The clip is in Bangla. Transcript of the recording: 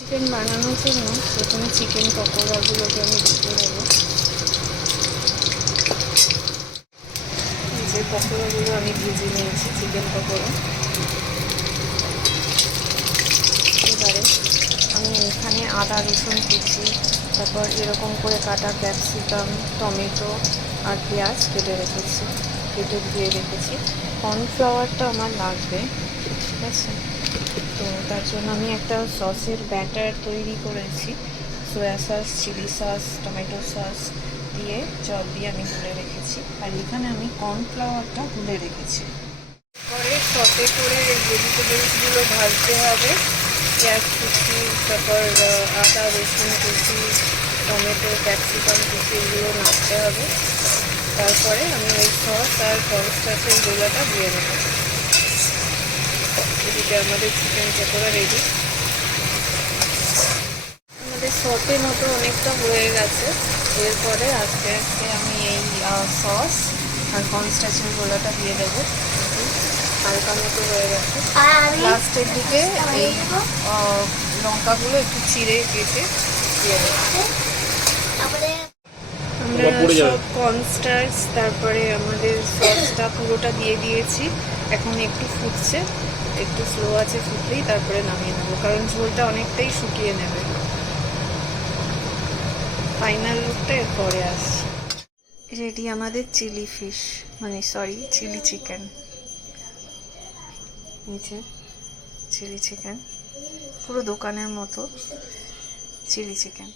চিকেন বানানোর জন্য প্রথমে চিকেন পকোড়াগুলোকে আমি ভেজে নেব। এই যে পকোড়াগুলো আমি ভেজে নিয়েছি, চিকেন পকোড়া। এবারে আমি এখানে আদা রসুন কুচি, তারপর এরকম করে কাটা ক্যাপসিকাম, টমেটো আর পেঁয়াজ কেটে দিয়ে রেখেছি। কর্নফ্লাওয়ারটা আমার লাগবে, ঠিক আছে? তো তার জন্য আমি একটা সসের ব্যাটার তৈরি করেছি। Soya sauce, chilli sauce, tomato sauce দিয়ে জল দিয়ে আমি গুলে রেখেছি। আর এখানে আমি কর্নফ্লাওয়ারটা গুলে রেখেছি। পরে সসে করে এই ভেজিটেবলসগুলো ভাজতে হবে। পেঁয়াজ কুচি, তারপর আদা রসুন কুচি, টমেটো, ক্যাপসিকাম কুচি, এগুলো নাড়তে হবে। তারপরে আমি ওই সস আর কর্নস্টার্চের গোলাটা দিয়ে দেবো। এদিকে আমাদের চিকেন পকোড়া রেডি। আমাদের সসের মতো অনেকটা হয়ে গেছে। এরপরে আস্তে আস্তে আমি এই সস আর কর্নস্টার্চের গোলাটা দিয়ে দেবো। হালকা মতো হয়ে গেছে। লাস্টের দিকে এই লঙ্কাগুলো একটু চিড়ে কেটে দিয়ে দেবো। আমরা সব কর্নস্টার্চ তারপরে আমাদের সসটা পুরোটা দিয়ে দিয়েছি। এখন একটু ফুটছে, একটু স্লো আছে, ফুটলেই তারপরে নামিয়ে নেবো, কারণ ঝোলটা অনেকটাই শুকিয়ে নেবে। ফাইনাল লুকটা এরপরে আসছে। রেডি আমাদের চিলি ফিশ, চিলি চিকেন। নিচে চিলি চিকেন, পুরো দোকানের মতো চিলি চিকেন।